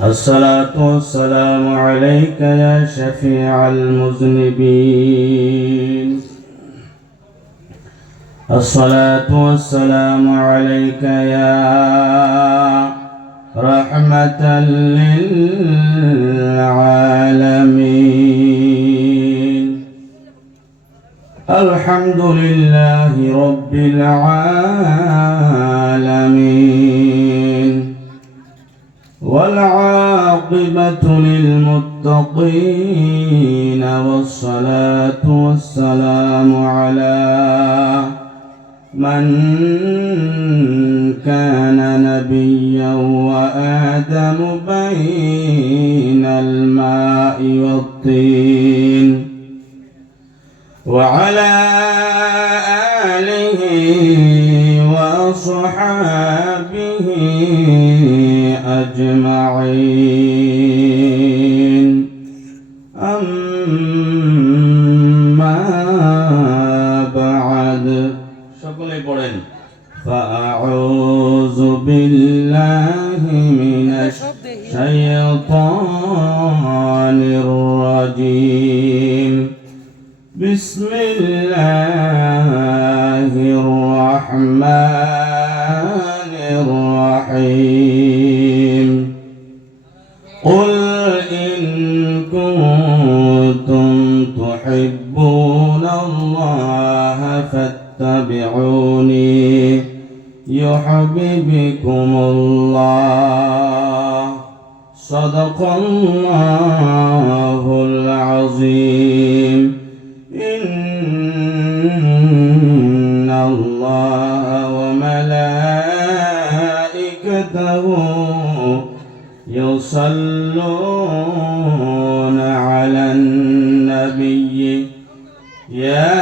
الصلاة والسلام عليك يا شفيع المذنبين. الصلاة والسلام عليك يا رحمة للعالمين. الحمد لله رب العالمين، والعاقبة للمتقين، والصلاة والسلام على من كان نبيا وآدم بين الماء والطين، وعلى آله وصحابه أجمعين. أما بعد، সকলে পড়েন فأعوذ بالله من الشيطان الرجيم. بسم الله الرحمن الرحيم. قل إن كنتم تحبون الله فاتبعوني يحببكم الله. صدق الله العظيم. إن الله وملائكته يصلون على النبي يا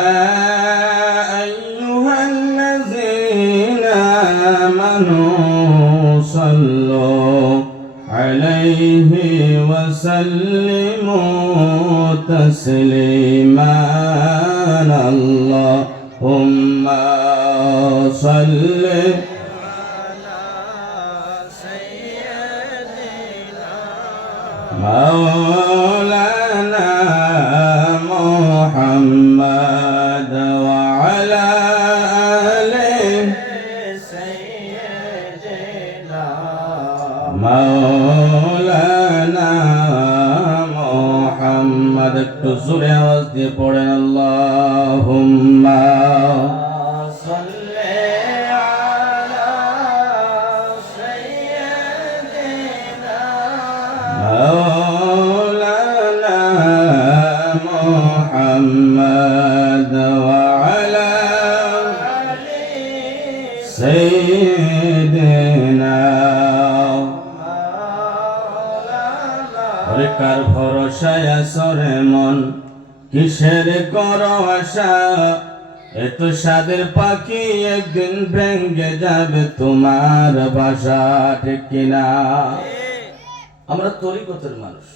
أيها الذين آمنوا صلوا عليه وسلموا تسليما. اللهم صل مولانا محمد وعلى آله سيدنا مولانا محمد. একটু জোরে আওয়াজ দিয়ে পড়েন আল্লাহুম্মা محمد وعلى سيدنا কার ভরসায় আসরে মন, কিসের করো আশা? এত সাদের পাখি একদিন ভেঙে যাবে তোমার বাসা, ঠিক কিনা? আমরা তরিকতের মানুষ,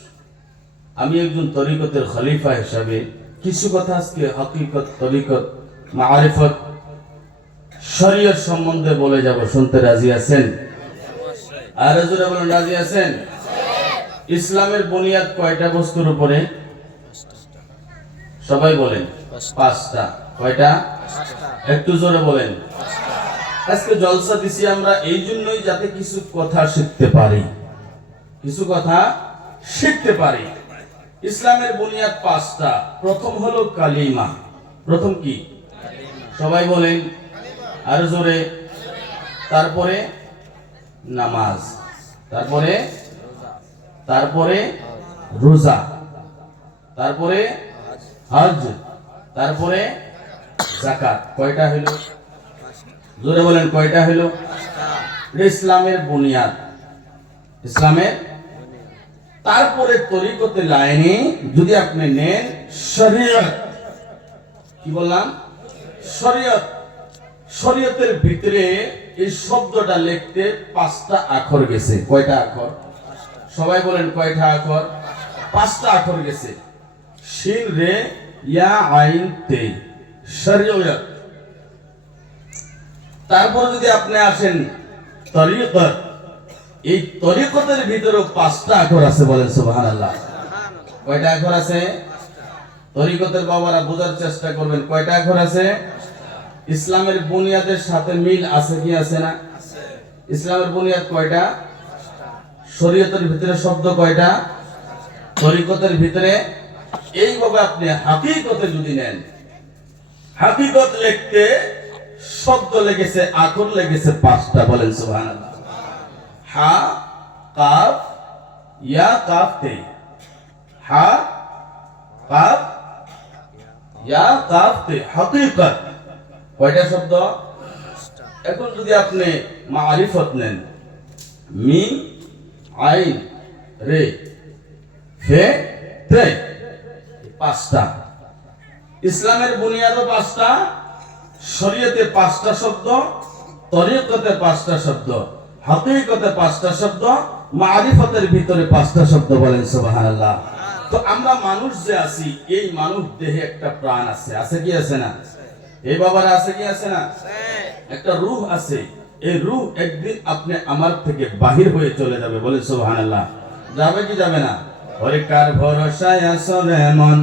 আমি একজন তরিকতের খলিফা হিসাবে কিছু কথা আজকে হকিকত, তরিকত, মারিফত, শরীয়ত সম্বন্ধে বলে যাব। শুনতে রাজি আছেন? আর জোরে বলেন, রাজি আছেন? ইসলামের বুনিয়াদ কয়টা বস্তুর উপরে? সবাই বলেন পাঁচটা। কয়টা? একটু জোরে বলেন। আজকে জলসা দিছি আমরা এই জন্যই যাতে কিছু কথা শিখতে পারি, কিছু কথা শিখতে পারি। ইসলামের বুনিয়াদ পাঁচটা। প্রথম হলো কালিমা। প্রথম কি? সবাই বলেন আর জোরে। তারপরে নামাজ, তারপরে রোজা, তারপরে হজ, তারপরে যাকাত। কয়টা হলো? জোরে বলেন, কয়টা হলো? ইসলামের বুনিয়াদ, ইসলামের। তারপরে তরিকতে লাইনে যদি আপনি নেন শরীয়ত। কি বললাম? শরীয়ত। শরীয়তের ভিতরে এই শব্দটা লিখতে পাঁচটা আখর গেছে। কয়টা আখর? সবাই বলেন কয়টা আখর? পাঁচটা আখর গেছে। শিন রে ইয়া আইন তে, শরীয়ত। তারপর যদি আপনি আসেন তরিকত, এই তরিকতের ভিতরে 5টা আকর আছে, বলেন সুবহানাল্লাহ। কয়টা আকর আছে? তরিকতের বাবারা বোঝার চেষ্টা করবেন, কয়টা আকর আছে? ইসলামের বুনিয়াদের সাথে মিল আছে কি আছে না? ইসলামের বুনিয়াদ কয়টা? শরীয়তের ভিতরে শব্দ কয়টা? তরিকতের ভিতরে। এইভাবে আপনি হাকিকতে যদি নেন, হাকিকত লিখতে শব্দ লেগেছে, আকর লেগেছে 5টা, বলেন সুবহানাল্লাহ। হা কাফ ইয়া কাফ তে, হা কাফ ইয়া কাফ তে, হাকিকত। কয়টা শব্দ? এখন যদি আপনি মারিফত নেন, মিম আইন রে ফে তে, 5টা। ইসলামের বুনিয়াদও 5টা, শরীয়তে 5টা শব্দ, তরিকতে 5টা শব্দ, হাকিকতে 5টা শব্দ, মারিফতের ভিতরে 5টা শব্দ, বলেন সুবহানাল্লাহ। তো আমরা মানুষ যে আছি, এই মানুষ দেহে একটা প্রাণ আছে, আছে কি আছে না? এই বাবারা আছে কি আছে না? একটা রূহ আছে। এই রূহ একদিন আপনি আমার থেকে বাহির হয়ে চলে যাবে, বলেন সুবহানাল্লাহ। যাবে কি যাবে না? ওরে কার ভরসায় আছো রে মন,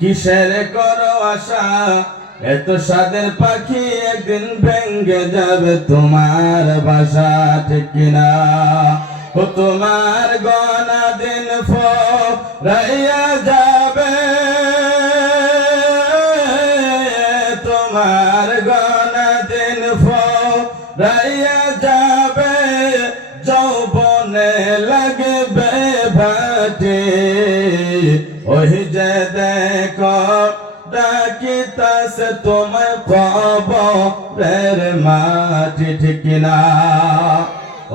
কিসের করো আশা, এত সাদের পাখি একদিন ভেঙ্গে যাবে তোমার বাসা, ঠিক কিনা? ও তোমার গনা দিন ফুরাইয়া যাবে, তোমার গনা দিন ফুরাইয়া যাবে, যৌবনে লাগবে ভাটে, ওই যে দেখো ডাকিতাছে তোমায় কবরের মাটি, ঠিক না?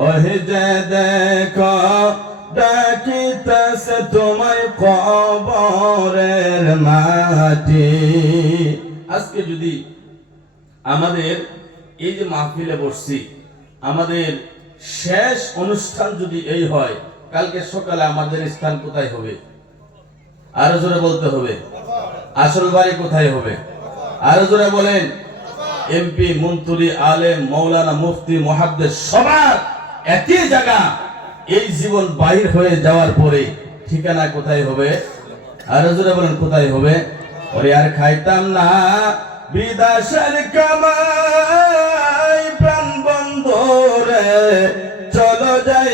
ওই যে দেখো ডাকিতাছে তোমায় কবরের মাটি। আজকে যদি আমাদের এই যে মাহফিলে বসছি, আমাদের শেষ অনুষ্ঠান যদি এই হয়, কালকে সকালে আমাদের স্থান কোথায় হবে? আরো জোরে বলতে হবে। আসল বাড়ি কোথায় হবে? আরো জোরে বলেন। এমপি, মন্ত্রী, আলেম, মৌলানা, মুফতি, মুহাদ্দিস সবার একই জায়গা। এই জীবন বাহির হয়ে যাওয়ার পরে ঠিকানা কোথায় হবে? আরো জোরে বলেন, কোথায় হবে? ওরে আর খাইতাম না বিদেশের কামাই, প্রাণ বন্ধ রে চলো যাই।